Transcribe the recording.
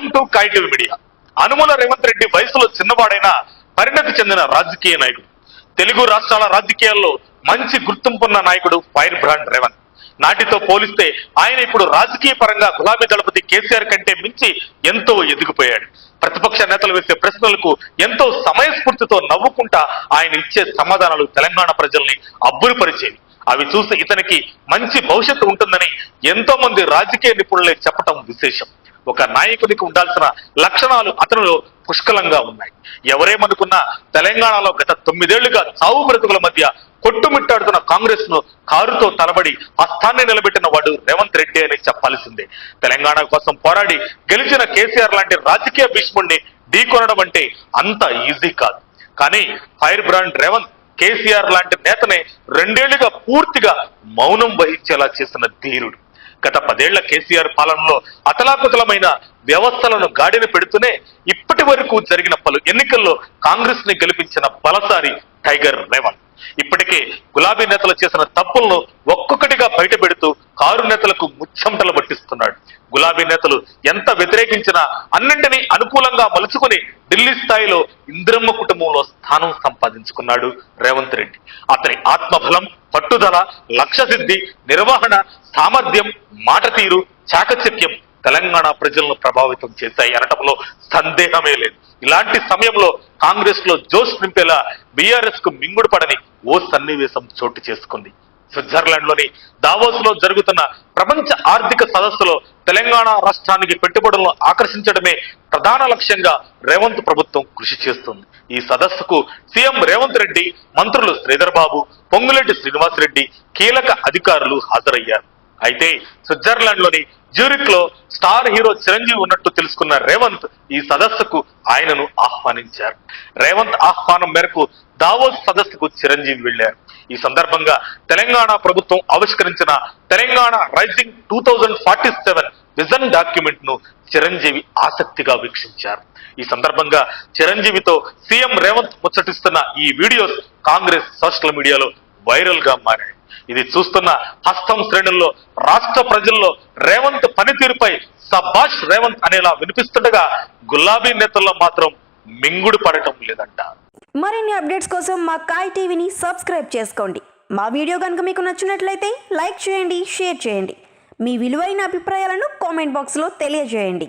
Welcome to కైటివ్ media. Anumula Revanth Reddy వయసులో చిన్నవాడైన పరిణతి చెందిన రాజకీయ నాయకుడు. తెలుగు రాష్ట్రాల రాజకీయాల్లో మంచి గుర్తింపున్న నాయకుడు ఫైర్ బ్రాండ్ రేవంత్. నాటితో పోలిస్తే ఆయన ఇప్పుడు రాజకీయ పరంగా గులాబీ దళపతి కేసీఆర్ కంటే మించి ఎంతో ఎదిగిపోయాడు. ప్రతిపక్ష నేతలు వేసే ప్రశ్నలకు ఎంతో సమయస్ఫూర్తితో నవ్వుకుంటా ఆయన ఇచ్చే సమాధానాలు తెలంగాణ ప్రజల్ని అబ్బురిపరిచేవి. అవి చూసి ఇతనికి మంచి భవిష్యత్తు ఉంటుందని ఎంతో మంది రాజకీయ నిపుణులే చెప్పటం విశేషం. ఒక నాయకుడికి ఉండాల్సిన లక్షణాలు అతనిలో పుష్కలంగా ఉన్నాయి. ఎవరేమనుకున్నా తెలంగాణలో గత 9 ఏళ్లుగా చావు బ్రతుకుల మధ్య కొట్టుమిట్టాడుతున్న కాంగ్రెస్ ను కారుతో తలబడి హస్తాన్ని నిలబెట్టిన వాడు రేవంత్ రెడ్డి అని చెప్పాల్సిందే. తెలంగాణ కోసం పోరాడి గెలిచిన కేసీఆర్ లాంటి రాజకీయ భీష్ముడిని ఢీకొనడం అంటే అంత ఈజీ కాదు. కానీ ఫైర్ బ్రాండ్ రేవంత్ కేసీఆర్ లాంటి నేతనే 2 ఏళ్లుగా పూర్తిగా మౌనం వహించేలా చేసిన ధీరుడు. గత 10 ఏళ్ల కేసీఆర్ పాలనలో అతలాకుతలమైన వ్యవస్థలను గాడిన పెడుతూనే ఇప్పటి వరకు జరిగిన పలు ఎన్నికల్లో కాంగ్రెస్ ని గెలిపించిన బలసారి టైగర్ రేవంత్. ఇప్పటికే గులాబీ నేతలు చేసిన తప్పులను ఒక్కొక్కటిగా బయట పెడుతూ కారు నేతలకు ముచ్చెమటలు పట్టిస్తున్నాడు. గులాబీ నేతలు ఎంత వ్యతిరేకించినా అన్నింటినీ అనుకూలంగా మలుచుకుని ఢిల్లీ స్థాయిలో ఇందిరమ్మ కుటుంబంలో స్థానం సంపాదించుకున్నాడు రేవంత్ రెడ్డి. అతని ఆత్మబలం, పట్టుదల, లక్ష్య సిద్ధి, నిర్వహణ సామర్థ్యం, మాట తీరు, చాకచక్యం తెలంగాణ ప్రజలను ప్రభావితం చేశాయి అనటంలో సందేహమే లేదు. ఇలాంటి సమయంలో కాంగ్రెస్ లో జోష్ నింపేలా బీఆర్ఎస్ కు మింగుడు పడని ఓ సన్నివేశం చోటు చేసుకుంది. స్విట్జర్లాండ్ లోని దావోస్ లో జరుగుతున్న ప్రపంచ ఆర్థిక సదస్సులో తెలంగాణ రాష్ట్రానికి పెట్టుబడులను ఆకర్షించడమే ప్రధాన లక్ష్యంగా రేవంత్ ప్రభుత్వం కృషి చేస్తుంది. ఈ సదస్సుకు సీఎం రేవంత్ రెడ్డి, మంత్రులు శ్రీధర్ బాబు, పొంగులేటి శ్రీనివాస్ రెడ్డి, కీలక అధికారులు హాజరయ్యారు. అయితే స్విట్జర్లాండ్ లోని జ్యూరిక్ లో స్టార్ హీరో చిరంజీవి ఉన్నట్టు తెలుసుకున్న రేవంత్ ఈ సదస్సుకు ఆయనను ఆహ్వానించారు. రేవంత్ ఆహ్వానం మేరకు దావోస్ సదస్సుకు చిరంజీవి వెళ్లారు. ఈ సందర్భంగా తెలంగాణ ప్రభుత్వం ఆవిష్కరించిన తెలంగాణ రైజింగ్ 2047 విజన్ డాక్యుమెంట్ ను చిరంజీవి ఆసక్తిగా వీక్షించారు. ఈ సందర్భంగా చిరంజీవితో సీఎం రేవంత్ ముచ్చటిస్తున్న ఈ వీడియోస్ కాంగ్రెస్ సోషల్ మీడియాలో వైరల్ గా మారాయి. ఇది చూస్తున్న హస్తం శ్రేణుల్లో రాష్ట్ర ప్రజల్లో రేవంత్ పనితీరుపై సబాష్ రేవంత్ అనేలా వినిపిస్తుండగా గులాబీ నేతల్లో మాత్రం మింగుడు పడటం లేదంట. మరిన్ని అప్డేట్స్ కోసం మా కాయ్ టీవీని సబ్స్క్రైబ్ చేసుకోండి. మా వీడియో కనుక మీకు నచ్చినట్లయితే లైక్ చేయండి, షేర్ చేయండి. మీ విలువైన అభిప్రాయాలను కామెంట్ బాక్స్లో తెలియజేయండి.